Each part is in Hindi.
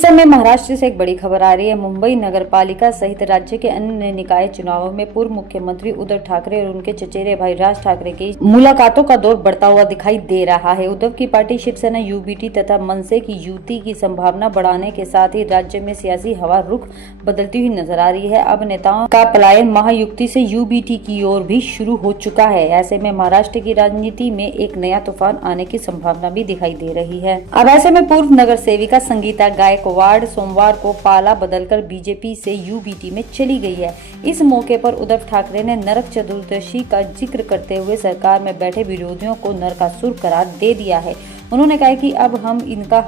इस समय महाराष्ट्र से एक बड़ी खबर आ रही है। मुंबई नगर पालिका सहित राज्य के अन्य निकाय चुनावों में पूर्व मुख्यमंत्री उद्धव ठाकरे और उनके चचेरे भाई राज ठाकरे की मुलाकातों का दौर बढ़ता हुआ दिखाई दे रहा है। उद्धव की पार्टी शिवसेना यूबीटी तथा मनसे की युति की संभावना बढ़ाने के साथ ही राज्य में सियासी हवा रुख बदलती हुई नजर आ रही है। अब नेताओं का पलायन महायुति से यूबीटी की ओर भी शुरू हो चुका है। ऐसे में महाराष्ट्र की राजनीति में एक नया तूफान आने की संभावना भी दिखाई दे रही है। अब ऐसे में पूर्व नगर सेविका संगीता गायकवाड़ सोमवार को पाला बदलकर बीजेपी से यूबीटी में चली गई है। इस मौके पर उद्धव ठाकरे ने नरक चतुर्दशी का जिक्र करते हुए सरकार में बैठे विरोधियों को नरकासुर करार दे दिया है। उन्होंने कहा कि अब हम इनका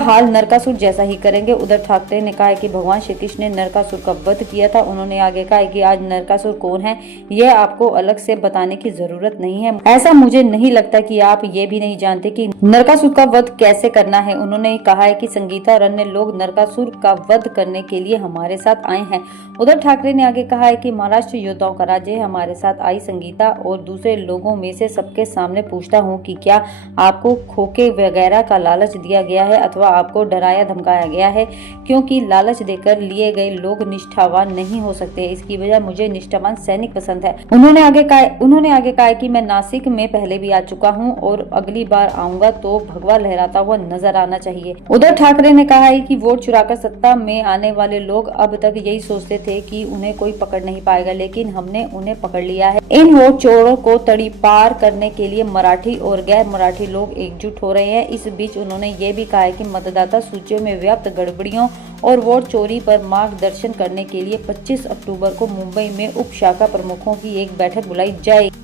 हाल नरकासुर जैसा ही करेंगे। उद्धव ठाकरे ने कहा कि भगवान श्री कृष्ण ने नरकासुर का वध किया था। उन्होंने आगे कहा कि आज नरकासुर कौन है यह आपको अलग से बताने की जरूरत नहीं है। ऐसा मुझे नहीं लगता कि आप ये भी नहीं जानते कि नरकासुर का वध कैसे करना है। उन्होंने कहा है कि संगीता और अन्य लोग नरकासुर का वध करने के लिए हमारे साथ आए हैं। उद्धव ठाकरे ने आगे कहा है कि महाराष्ट्र योद्धाओं का राज्य है। हमारे साथ आई संगीता और दूसरे लोगों में से सबके सामने पूछता हूँ कि क्या आपको खोके वगैरह का लालच दिया गया है अथवा आपको डराया धमकाया गया है, क्योंकि लालच देकर लिए गए लोग निष्ठावान नहीं हो सकते। इसकी वजह मुझे निष्ठावान सैनिक पसंद है। उन्होंने आगे कहा कि मैं नासिक में पहले भी आ चुका हूं और अगली बार आऊंगा तो भगवा लहराता हुआ नजर आना चाहिए। उद्धव ठाकरे ने कहा है कि वोट चुराकर सत्ता में आने वाले लोग अब तक यही सोचते थे कि उन्हें कोई पकड़ नहीं पाएगा, लेकिन हमने उन्हें पकड़ लिया है। इन वोट चोरों को तड़ी पार करने के लिए मराठी और गैर मराठी लोग एकजुट हो रहे हैं। इस बीच उन्होंने ये भी कहा है कि मतदाता सूचियों में व्याप्त गड़बड़ियों और वोट चोरी पर मार्गदर्शन करने के लिए 25 अक्टूबर को मुंबई में उप शाखा प्रमुखों की एक बैठक बुलाई जाएगी।